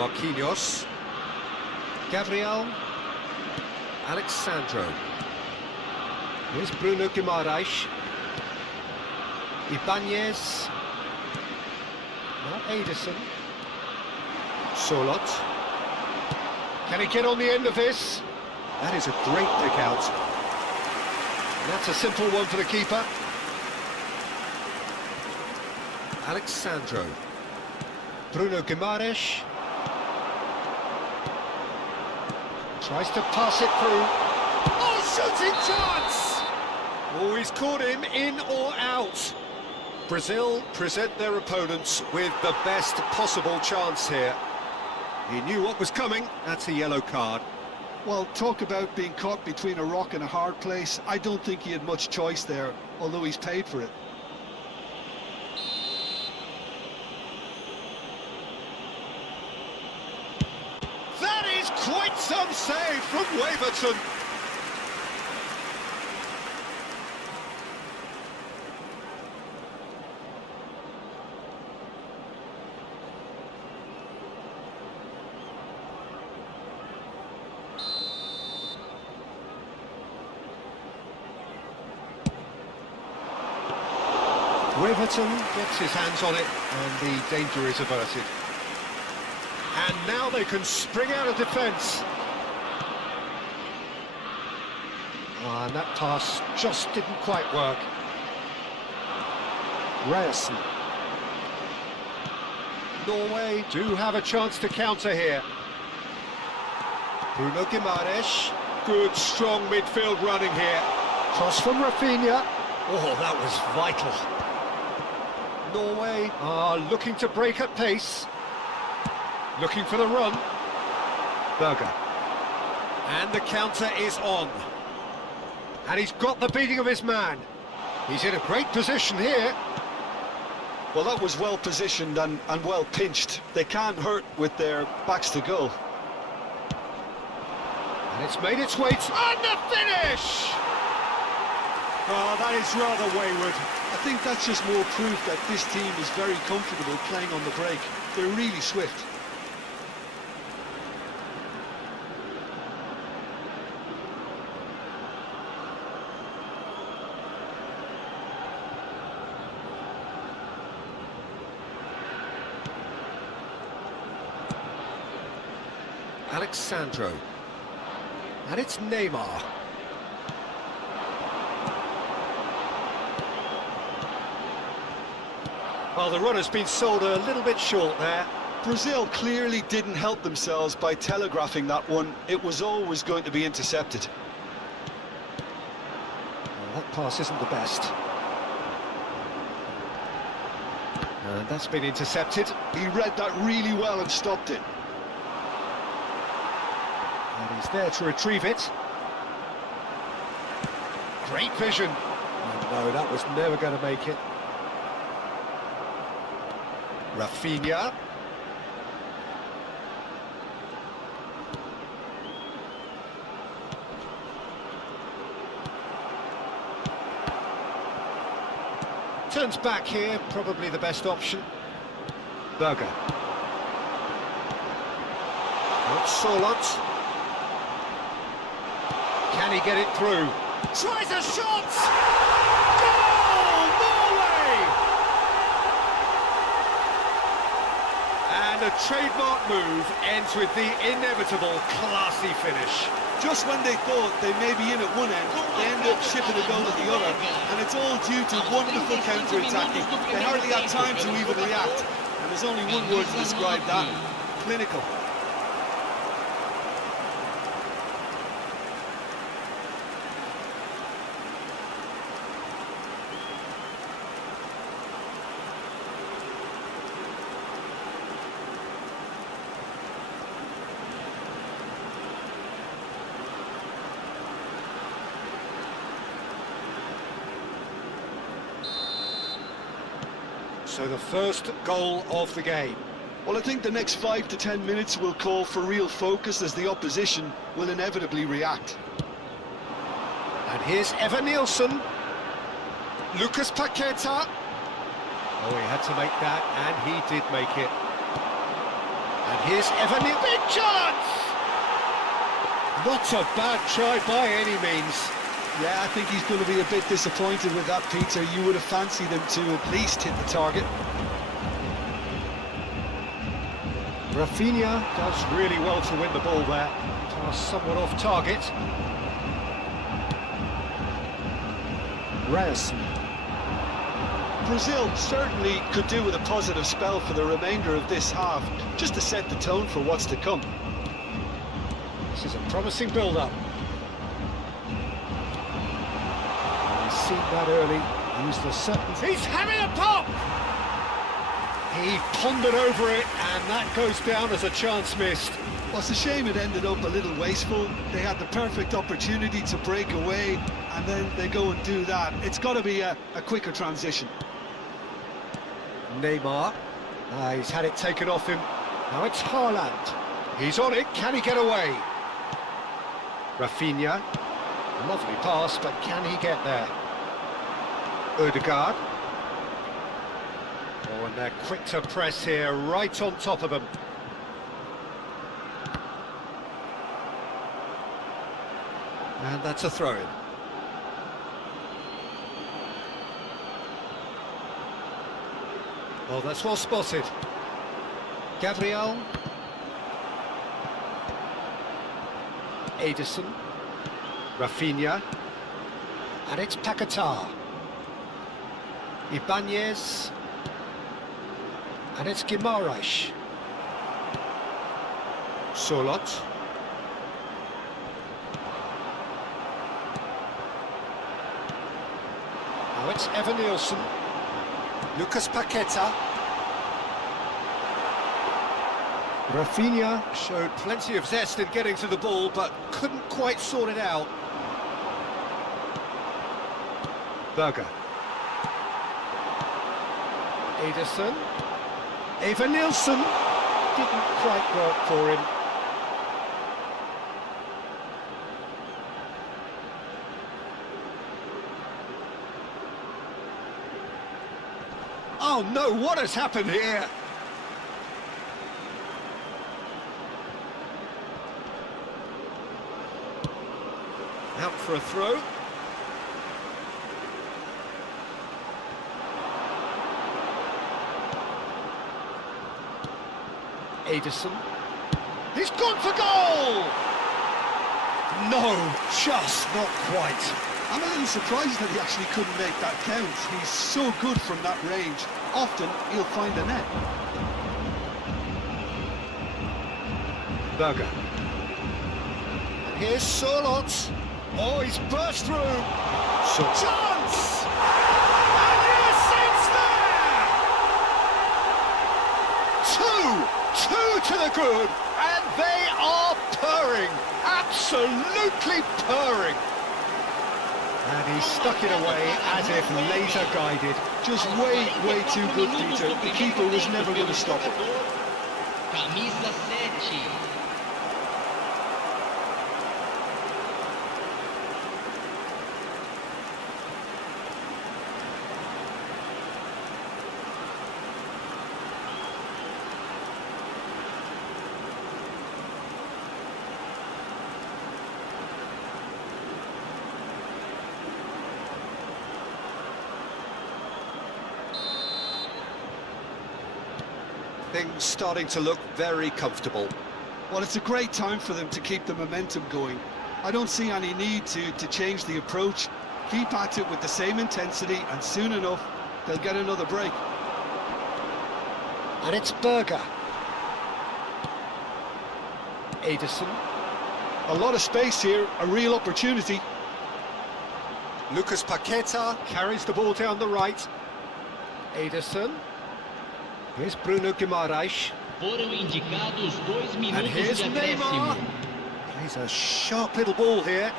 Marquinhos. Gabriel. Alexandro. Here's Bruno Guimaraes. Ibanez. Now Ederson. Solot. Can he get on the end of this? That is a great pick out. That's a simple one for the keeper. Alexandro. Bruno Guimaraes. Tries to pass it through. Oh, shooting chance! Oh, he's caught him in or out. Brazil present their opponents with the best possible chance here. He knew what was coming. That's a yellow card. Well, talk about being caught between a rock and a hard place. I don't think he had much choice there, although he's paid for it. That is quite some save from Waverton. Waverton gets his hands on it, and the danger is averted. And now they can spring out of defence. Oh, and that pass just didn't quite work. Ryerson. Norway do have a chance to counter here. Bruno Guimaraes. Good, strong midfield running here. Cross from Rafinha. Oh, that was vital. Norway are looking to break at pace. Looking for the run. Berger. And the counter is on. And he's got the beating of his man. He's in a great position here. Well, that was well positioned and well pinched. They can't hurt with their backs to goal. And it's made its way and the finish! Oh, that is rather wayward. I think that's just more proof that this team is very comfortable playing on the break. They're really swift. Alexandro. And it's Neymar. Well, the run has been sold a little bit short there. Brazil clearly didn't help themselves by telegraphing that one. It was always going to be intercepted. Well, that pass isn't the best. And that's been intercepted. He read that really well and stopped it. And he's there to retrieve it. Great vision. Oh, no, that was never going to make it. Rafinha. Turns back here, probably the best option. Berger. That's Solot. Can he get it through? Tries a shot! Goal! Norway! And a trademark move ends with the inevitable classy finish. Just when they thought they may be in at one end, they end up shipping a goal at the other, and it's all due to wonderful counter-attacking. They hardly had time to even react, and there's only one word to describe that: clinical. So the first goal of the game. Well, I think the next 5 to 10 minutes will call for real focus as the opposition will inevitably react. And here's Evan Nielsen. Lucas Paqueta. Oh, he had to make that, and he did make it. And here's Evan, big chance! Not a bad try by any means. Yeah, I think he's going to be a bit disappointed with that, Peter. You would have fancied him to at least hit the target. Rafinha does really well to win the ball there. Pass somewhat off target. Reyes. Brazil certainly could do with a positive spell for the remainder of this half, just to set the tone for what's to come. This is a promising build-up. He's seen that early. Used the certain... He's having a pop! He pondered over it, and that goes down as a chance missed. Well, it's a shame it ended up a little wasteful. They had the perfect opportunity to break away, and then they go and do that. It's got to be a quicker transition. Neymar. He's had it taken off him. Now it's Haaland. He's on it. Can he get away? Rafinha. Lovely pass, but can he get there? Ødegaard. Oh, and they're quick to press here, right on top of them. And that's a throw-in. Oh, that's well spotted. Gabriel. Ederson. Rafinha. And it's Paquetá. Ibanez. And it's Guimaraes. Solot. Now it's Evan Nielsen. Lucas Paquetá. Rafinha showed plenty of zest in getting to the ball, but couldn't quite sort it out. Berger. Ederson. Evan Nielsen. Didn't quite work for him. Oh no, what has happened here? Out for a throw. Ederson. He's gone for goal! No, just not quite. I'm a little surprised that he actually couldn't make that count. He's so good from that range. Often, he'll find a net. Berger. And here's Solot. Oh, he's burst through. Chance! And yes, it's there! Two to the good, and they are purring. Absolutely purring. And he stuck it away as if laser guided. Just way too good, Peter. The keeper was never going to stop it. Camisa 7. Things starting to look very comfortable. Well, it's a great time for them to keep the momentum going. I don't see any need to change the approach. Keep at it with the same intensity, and soon enough, they'll get another break. And it's Berger. Ederson. A lot of space here, a real opportunity. Lucas Paquetá carries the ball down the right. Ederson. Here's Bruno Guimaraes. Foram indicados 2 And minutos here's de Neymar. acréscimo. He's a sharp little ball here.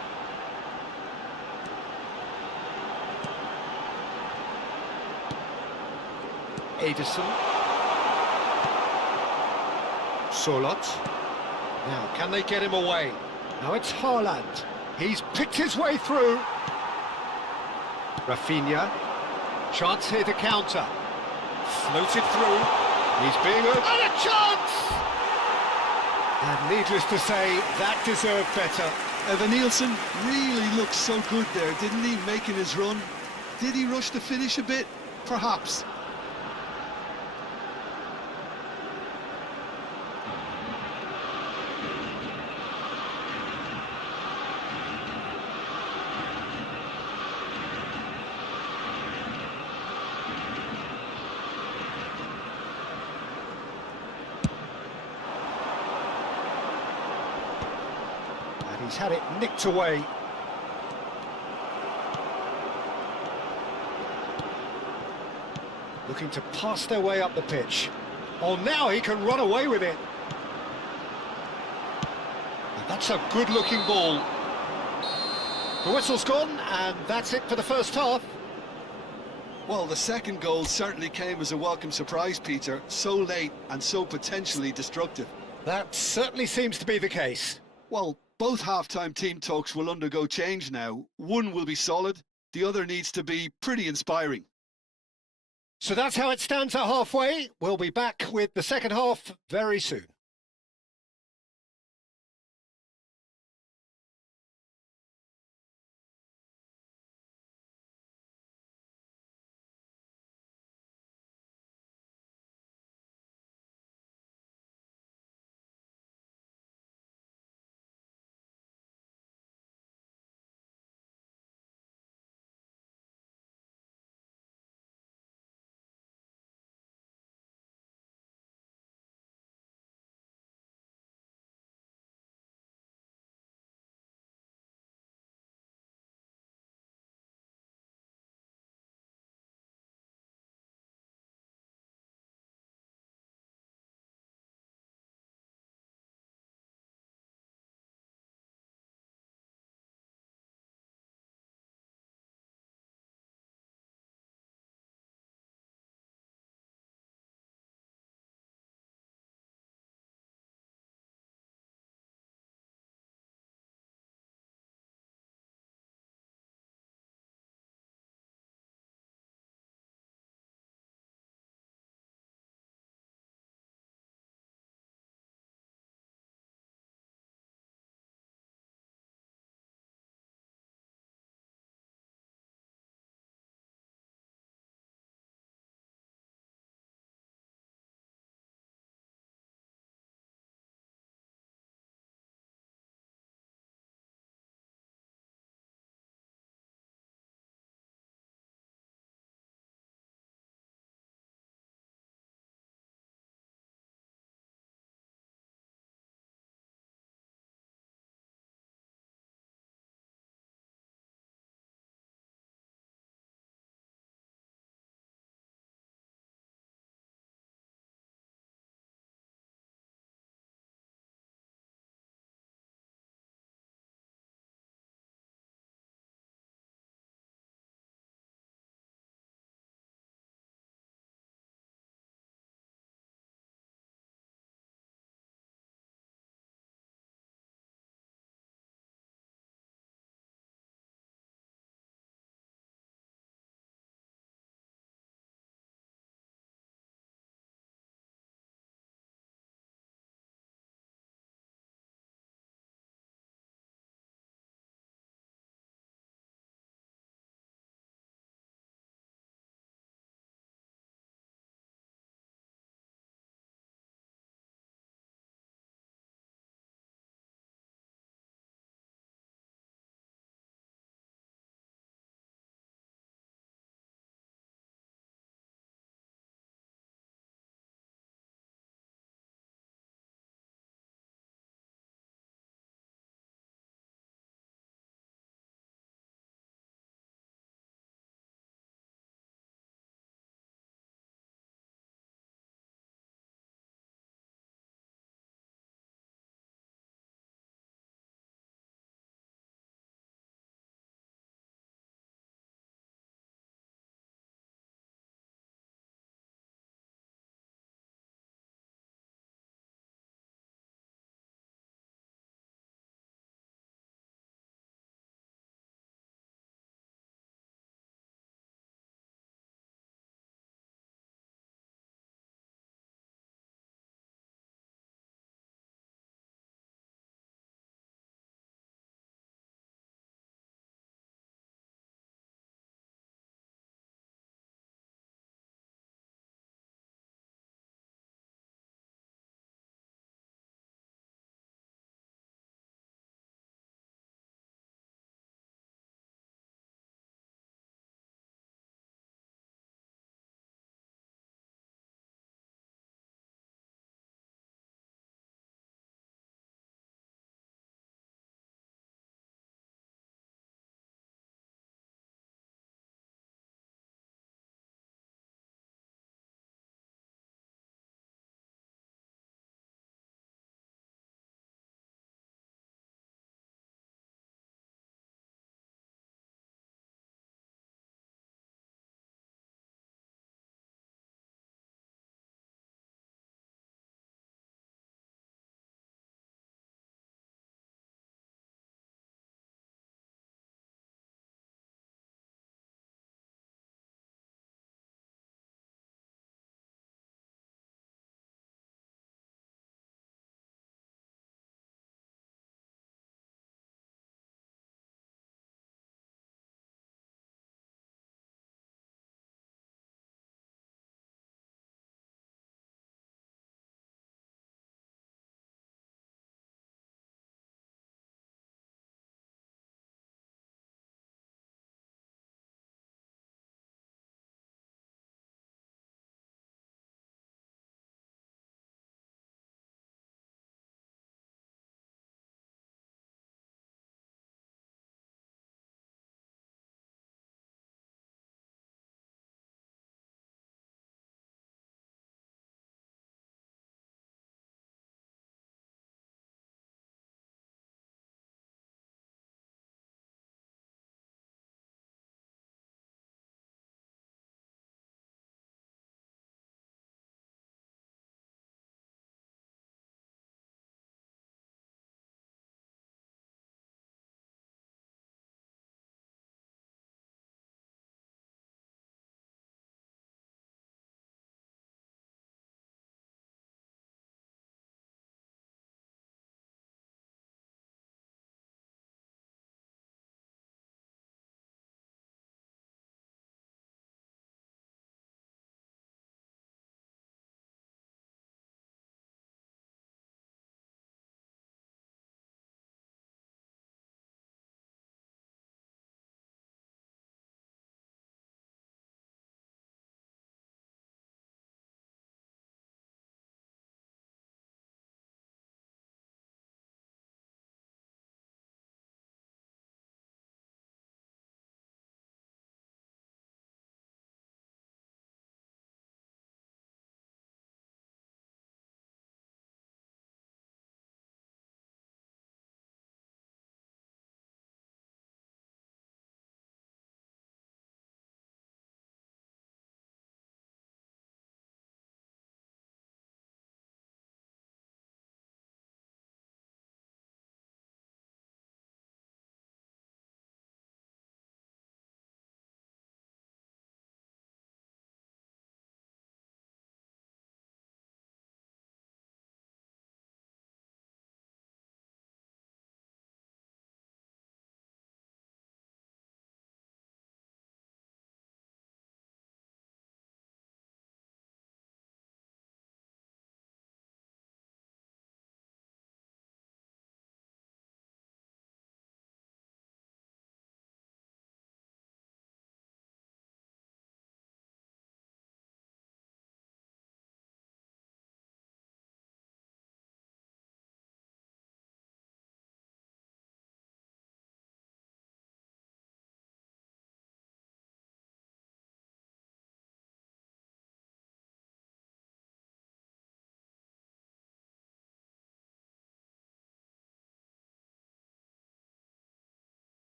Ederson. Solot. Now, can they get him away? Now it's Haaland. He's picked his way through. Rafinha. Chance here to counter. Floated through. He's being... And a chance! And needless to say, that deserved better. Evan Nielsen really looked so good there, didn't he, making his run? Did he rush the finish a bit? Perhaps. And he's had it nicked away. Looking to pass their way up the pitch. Oh, now he can run away with it. And that's a good-looking ball. The whistle's gone, and that's it for the first half. Well, the second goal certainly came as a welcome surprise, Peter. So late and so potentially destructive. That certainly seems to be the case. Well, both half-time team talks will undergo change now. One will be solid, the other needs to be pretty inspiring. So that's how it stands at halfway. We'll be back with the second half very soon.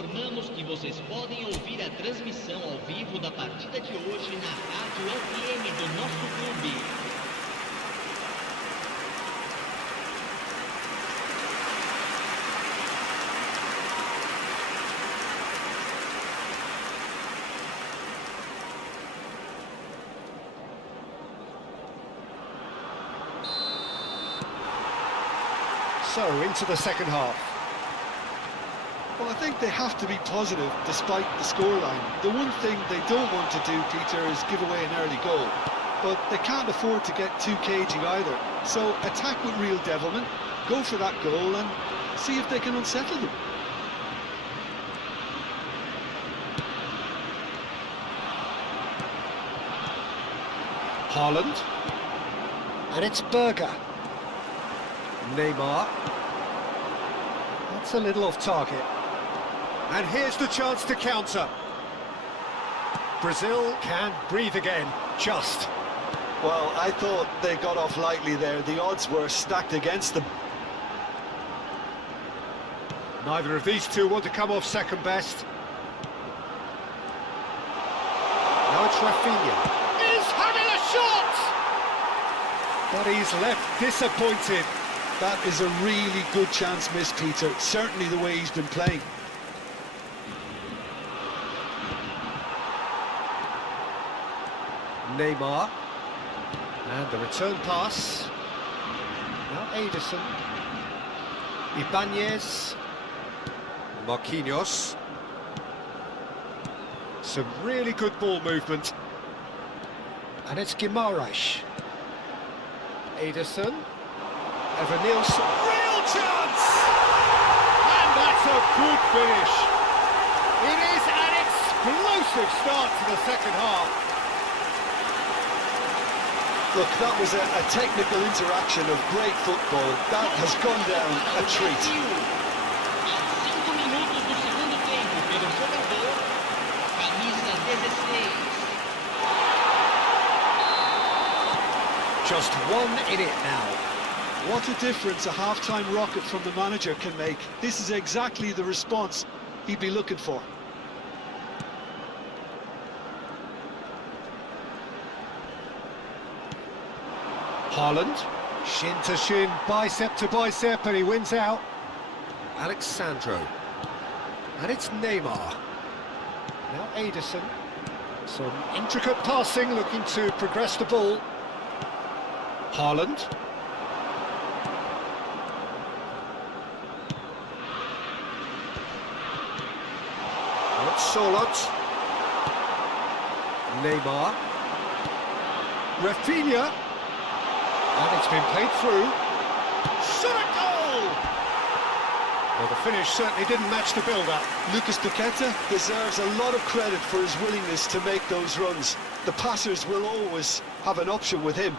informamos que vocês podem ouvir a transmissão ao vivo da partida de hoje na rádio FM do nosso clube. So, into the second half. Well, I think they have to be positive despite the scoreline. The one thing they don't want to do, Peter, is give away an early goal. But they can't afford to get too cagey either. So attack with real devilment, go for that goal and see if they can unsettle them. Haaland. And it's Berger. Neymar. That's a little off target. And here's the chance to counter. Brazil can breathe again, just. Well, I thought they got off lightly there. The odds were stacked against them. Neither of these two want to come off second best. Now it's Rafinha. He's having a shot! But he's left disappointed. That is a really good chance missed, Peter. Certainly the way he's been playing. Neymar. And the return pass. Now Ederson. Ibanez. Marquinhos. Some really good ball movement. And it's Guimaraes. Ederson. Evan-Nielsen. Real chance! And that's a good finish. It is an explosive start to the second half. Look, that was a technical interaction of great football. That has gone down a treat. A 5 minutos do segundo tempo pelo jogador, camisa 16. Just one in it now. What a difference a half-time rocket from the manager can make. This is exactly the response he'd be looking for. Haaland, shin to shin, bicep to bicep, and he wins out. Alexandro. And it's Neymar. Now Ederson. Some intricate passing, looking to progress the ball. Haaland. Solot. Neymar. Rafinha. And it's been played through. Shot a goal! Well, the finish certainly didn't match the build-up. Lucas Paqueta deserves a lot of credit for his willingness to make those runs. The passers will always have an option with him.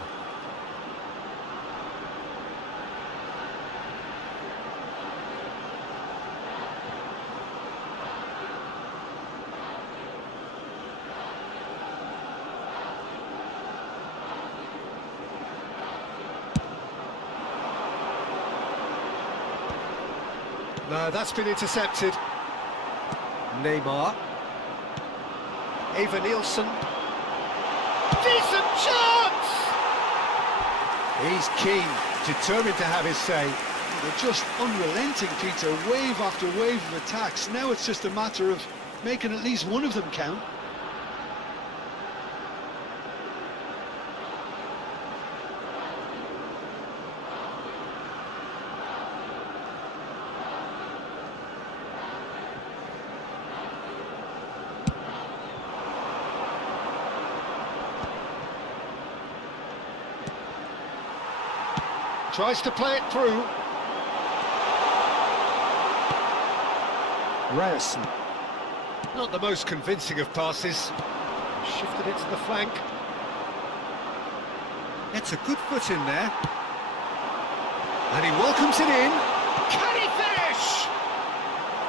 No, that's been intercepted. Neymar. Evan-Nielsen. Decent chance! He's keen, determined to have his say. They're just unrelenting, Peter. Wave after wave of attacks. Now it's just a matter of making at least one of them count. Tries to play it through. Ryerson. Not the most convincing of passes. Shifted it to the flank. It's a good foot in there. And he welcomes it in. Can he finish?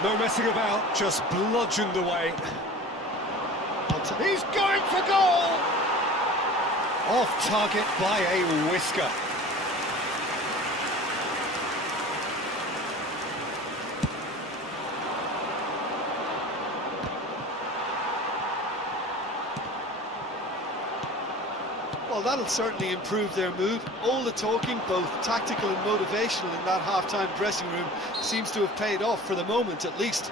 No messing about, just bludgeoned away. He's going for goal! Off target by a whisker. that'll certainly improve their mood. All the talking, both tactical and motivational, in that half-time dressing room seems to have paid off for the moment, at least.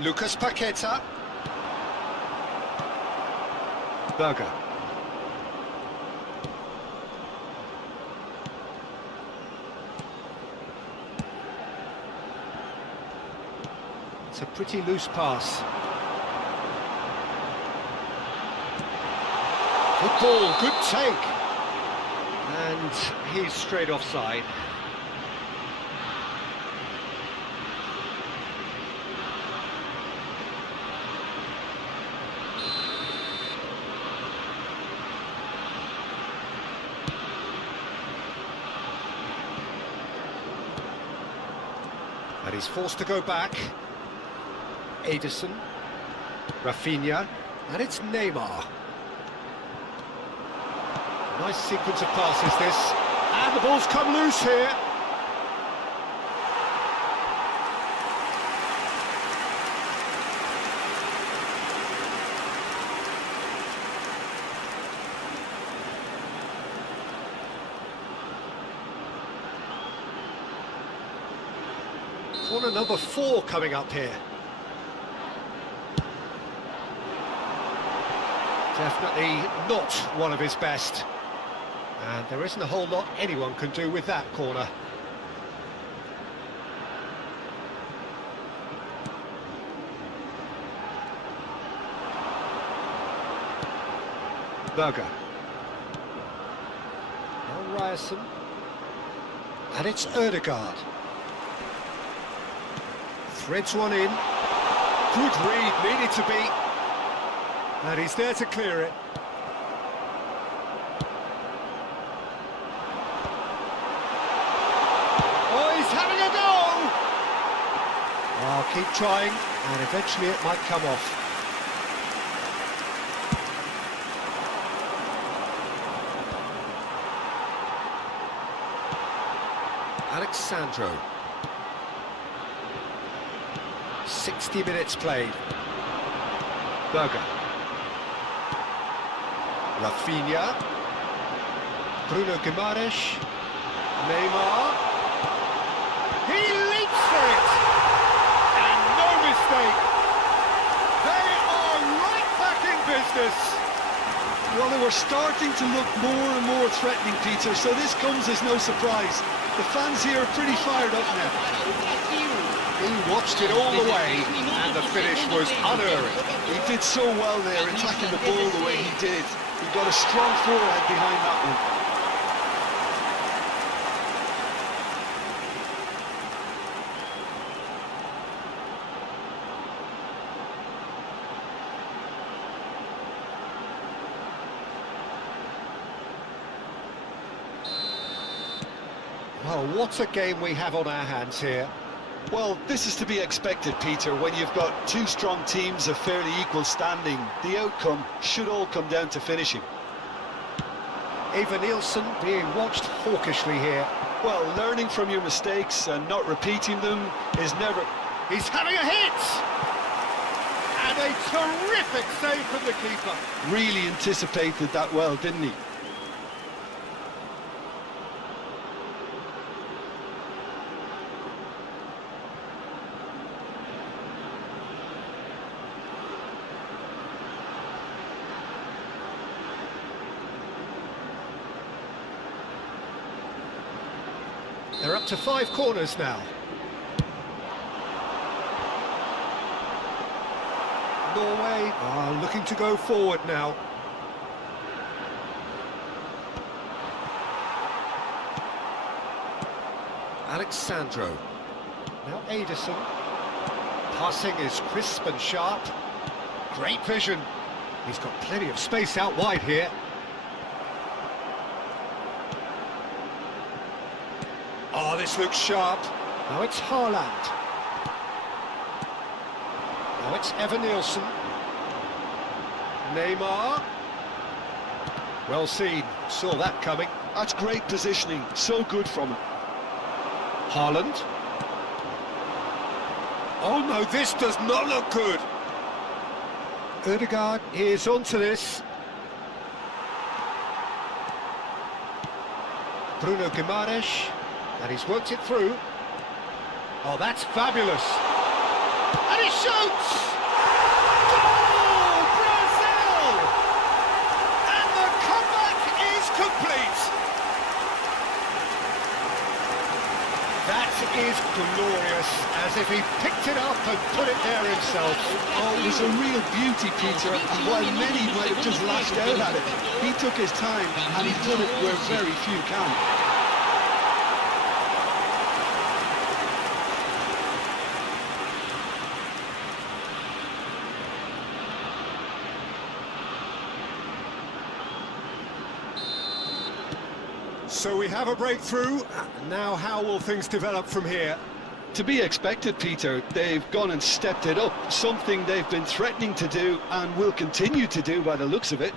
Lucas Paqueta. Berger. It's a pretty loose pass. Good ball, good take. And he's straight offside. And he's forced to go back. Ederson, Rafinha, and it's Neymar. Nice sequence of passes this, and the ball's come loose here. Corner number 4 coming up here. Definitely not one of his best. And there isn't a whole lot anyone can do with that corner. Berger. Now Ryerson. And it's Ødegaard. Threads one in. Good read, needed to be. And he's there to clear it. Oh, he's having a go! Oh, keep trying, and eventually it might come off. Alexandro. 60 minutes played. Berger. Rafinha, Bruno Guimaraes, Neymar, he leaps for it, and no mistake, they are right back in business. Well, they were starting to look more and more threatening, Peter, so this comes as no surprise. The fans here are pretty fired up now. He watched it all the way, and the finish was unerring. He did so well there, attacking the ball the way he did. He got a strong forehead behind that one. Well, what a game we have on our hands here. Well, this is to be expected, Peter, when you've got two strong teams of fairly equal standing. The outcome should all come down to finishing. Eva Nielsen being watched hawkishly here. Well, learning from your mistakes and not repeating them is never... He's having a hit! And a terrific save from the keeper. Really anticipated that well, didn't he? They're up to 5 corners now. Norway are looking to go forward now. Alexandro. Now Ederson. Passing is crisp and sharp. Great vision. He's got plenty of space out wide here. Oh, this looks sharp. Now it's Haaland. Now it's Eva Nielsen. Neymar. Well seen, saw that coming. That's great positioning, so good from him. Haaland. Oh no, this does not look good. Ødegaard is onto this. Bruno Guimaraes, and he's worked it through. Oh, that's fabulous. And he shoots! Goal, Brazil! And the comeback is complete. That is glorious, as if he picked it up and put it there himself. Oh, it was a real beauty, Peter, and while many might have just lashed out at it, he took his time and he put it where very few can. So we have a breakthrough. Now how will things develop from here? To be expected, Peter. They've gone and stepped it up, something they've been threatening to do and will continue to do by the looks of it.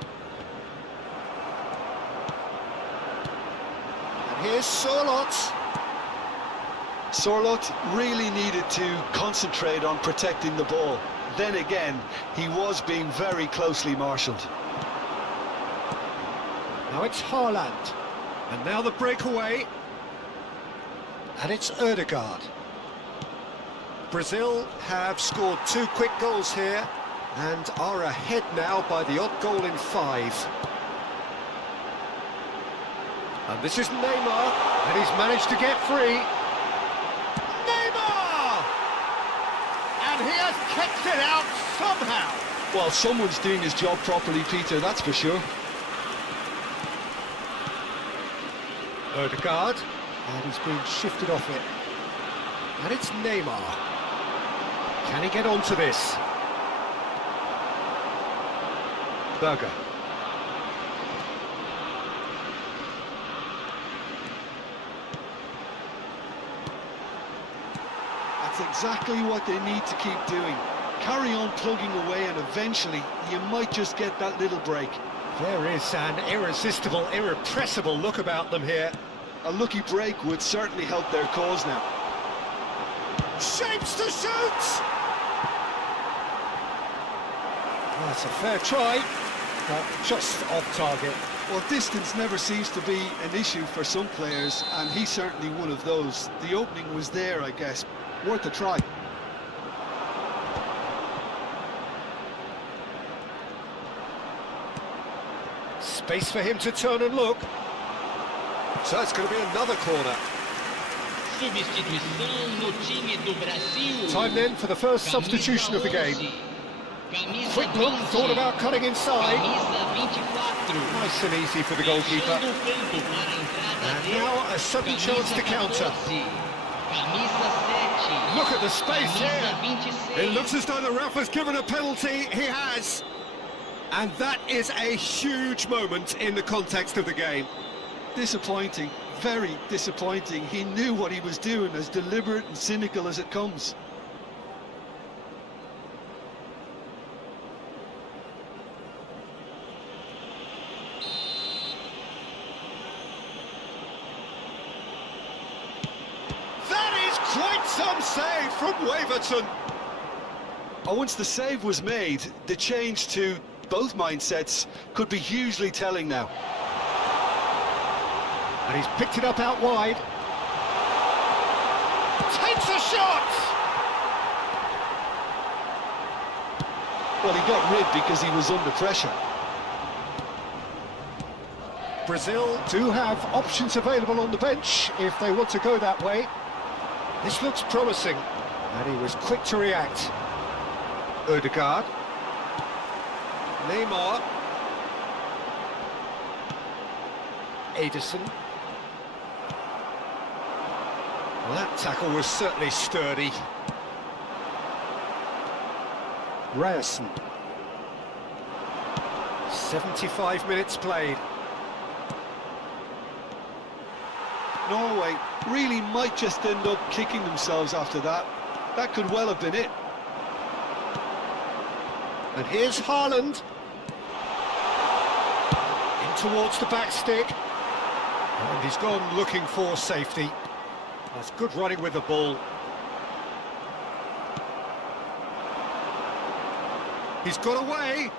And here's Sorloth. Sorloth really needed to concentrate on protecting the ball. Then again, he was being very closely marshalled. Now it's Haaland. And now the breakaway. And it's Ødegaard. Brazil have scored 2 quick goals here and are ahead now by the odd goal in 5. And this is Neymar, and he's managed to get free. Neymar! And he has kicked it out somehow. Well, someone's doing his job properly, Peter, that's for sure. Ødegaard, and he's been shifted off it. And it's Neymar. Can he get onto this? Berger. That's exactly what they need to keep doing. Carry on plugging away and eventually you might just get that little break. There is an irresistible, irrepressible look about them here. A lucky break would certainly help their cause now. Shapes to shoot! Well, that's a fair try, but just off target. Well, distance never seems to be an issue for some players, and he's certainly one of those. The opening was there, I guess. Worth a try. Space for him to turn and look. So it's going to be another corner. Substituição no time do Brasil. Time then for the first substitution of the game. Quick look, thought about cutting inside. Nice and easy for the goalkeeper. And now a sudden chance to counter. Look at the space here. It looks as though the ref has given a penalty. He has. And that is a huge moment in the context of the game. Disappointing, very disappointing. He knew what he was doing, as deliberate and cynical as it comes. That is quite some save from Waverton. Oh, once the save was made, the change to both mindsets could be hugely telling now. And he's picked it up out wide. Takes a shot! Well, he got rid because he was under pressure. Brazil do have options available on the bench if they want to go that way. This looks promising. And he was quick to react. Ødegaard. Neymar. Ederson. Well, that tackle was certainly sturdy. Ryerson. 75 minutes played. Norway really might just end up kicking themselves after that. That could well have been it. And here's Haaland. In towards the back stick. And he's gone looking for safety. That's good running with the ball. He's got away.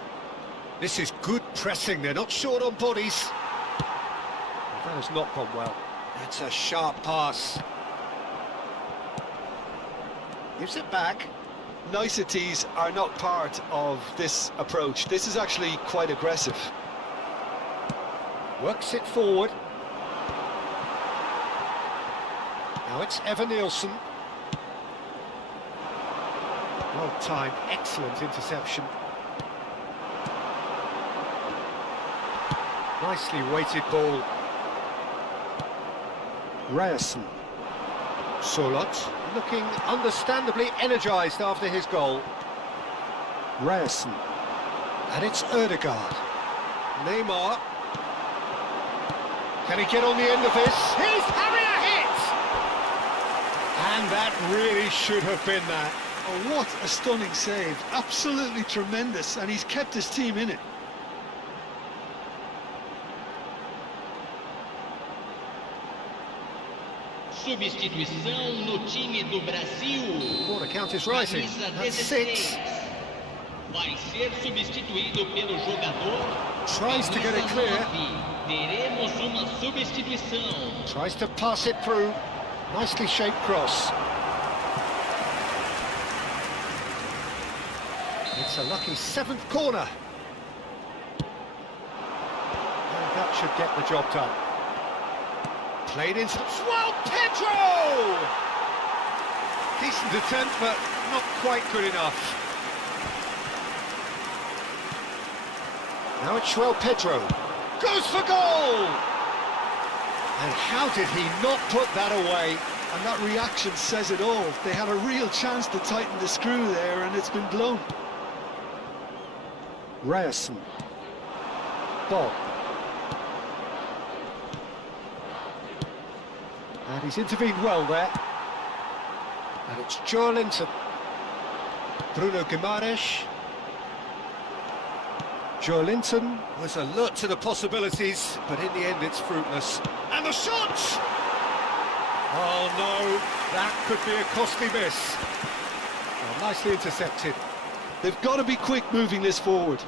This is good pressing. They're not short on bodies. That has not gone well. That's a sharp pass. Gives it back. Niceties are not part of this approach. This is actually quite aggressive. Works it forward. Now it's Evan Nielsen. Well timed, excellent interception. Nicely weighted ball. Ryerson. Solot, looking understandably energised after his goal. Ryerson. And it's Ødegaard. Neymar. Can he get on the end of this? He's having a hit! And that really should have been that. Oh, what a stunning save. Absolutely tremendous, and he's kept his team in it. Substituição no time do Brasil. Quarter count is rising. Camisa That's 16. 6. Vai ser substituído pelo jogador. Tries to get it camisa clear. 9. Teremos uma substituição. Tries to pass it through. Nicely shaped cross. It's a lucky 7th corner. And that should get the job done. Played into... Well, Pedro! Decent attempt, but not quite good enough. Now it's João Pedro. Goes for goal! And how did he not put that away? And that reaction says it all. They had a real chance to tighten the screw there, and it's been blown. Ryerson. Bob. And he's intervened well there. And it's Joelinton. Bruno Guimaraes. Joelinton was alert to the possibilities, but in the end it's fruitless. And the shot! Oh no, that could be a costly miss. Well, nicely intercepted. They've got to be quick moving this forward.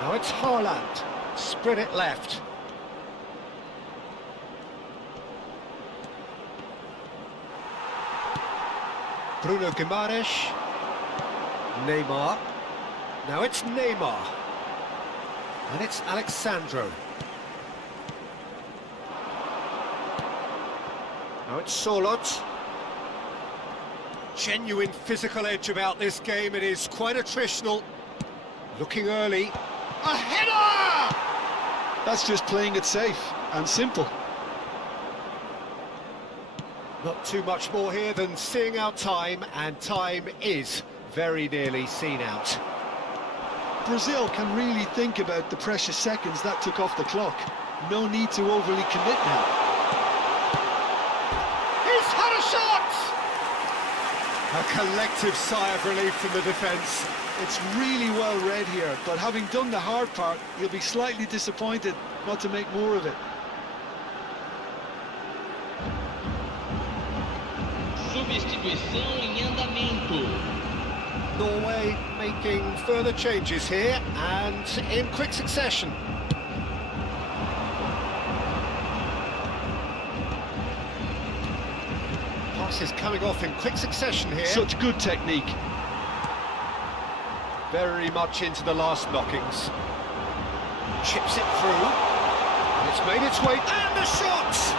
Now it's Haaland. Spread it left. Bruno Guimaraes. Neymar. Now it's Neymar. And it's Alexandro. Now it's Solot. Genuine physical edge about this game. It is quite attritional. Looking early. A header! That's just playing it safe and simple. Not too much more here than seeing out time, and time is very nearly seen out. Brazil can really think about the precious seconds that took off the clock. No need to overly commit now. He's had a shot! A collective sigh of relief from the defence. It's really well read here, but having done the hard part, you'll be slightly disappointed not to make more of it. Substituição em andamento. Norway making further changes here, and in quick succession. Passes coming off in quick succession here. Such good technique. Very much into the last knockings. Chips it through. It's made its way, and the shot!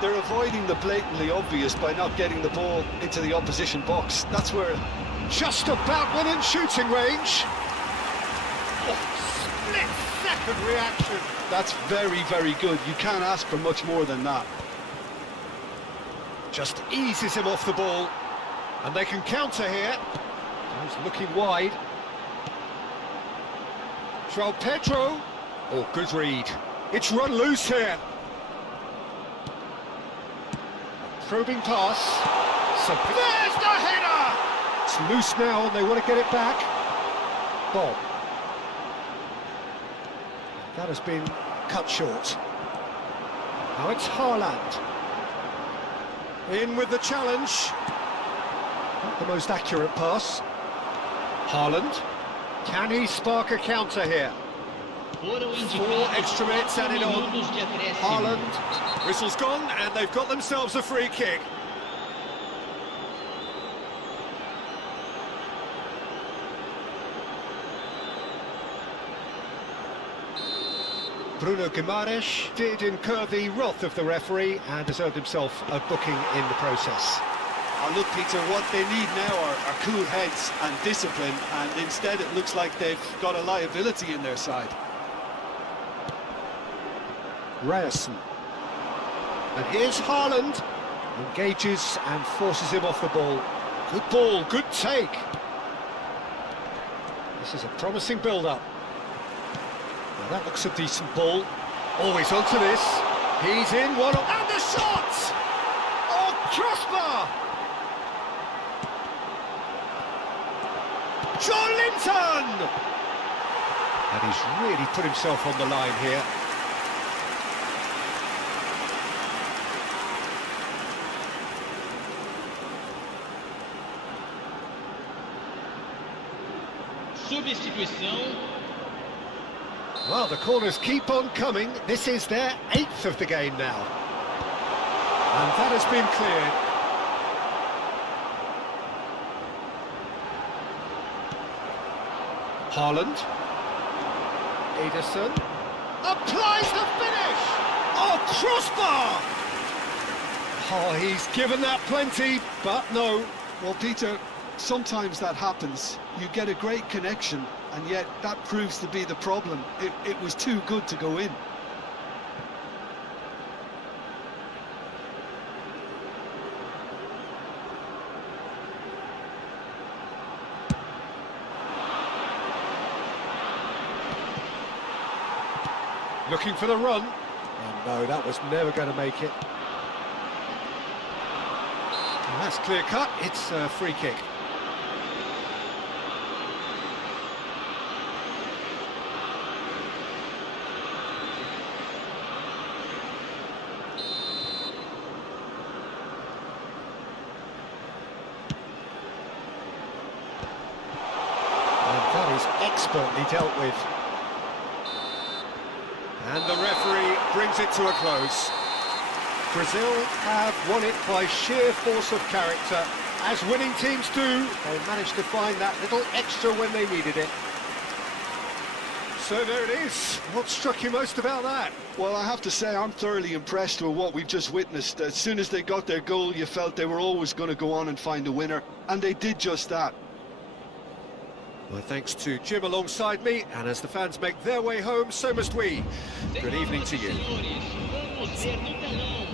They're avoiding the blatantly obvious by not getting the ball into the opposition box. That's where... Just about within shooting range. Oh, split-second reaction. That's very, very good. You can't ask for much more than that. Just eases him off the ball. And they can counter here. He's looking wide. João Pedro. Oh, good read. It's run loose here. Probing pass. So there's the header! It's loose now and they want to get it back. Bob. That has been cut short. Now it's Haaland. In with the challenge. Not the most accurate pass. Haaland. Can he spark a counter here? 4 extra minutes added on. Haaland. Whistle's gone, and they've got themselves a free kick. Bruno Guimaraes did incur the wrath of the referee and has earned himself a booking in the process. Look, Peter, what they need now are cool heads and discipline, and instead it looks like they've got a liability in their side. Ryerson. And here's Haaland. Engages and forces him off the ball, good take. This is a promising build-up. Now that looks a decent ball. Always onto this. He's in one, and the shot! Oh, crossbar! John Linton! And he's really put himself on the line here. Substituição. Well, the corners keep on coming. This is their 8th of the game now. And that has been cleared. Haaland. Ederson. Applies the finish! Oh, crossbar! Oh, he's given that plenty, but no. Well, Peter, sometimes that happens. You get a great connection, and yet that proves to be the problem. It was too good to go in. Looking for the run. And no, that was never going to make it. And that's clear cut. It's a free kick. And that is expertly dealt with. And the referee brings it to a close. Brazil have won it by sheer force of character. As winning teams do, they managed to find that little extra when they needed it. So there it is. What struck you most about that? Well, I have to say I'm thoroughly impressed with what we've just witnessed. As soon as they got their goal, you felt they were always going to go on and find a winner. And they did just that. Well, thanks to Jim alongside me, and as the fans make their way home, so must we. Good evening to you. Vamos ver no telão.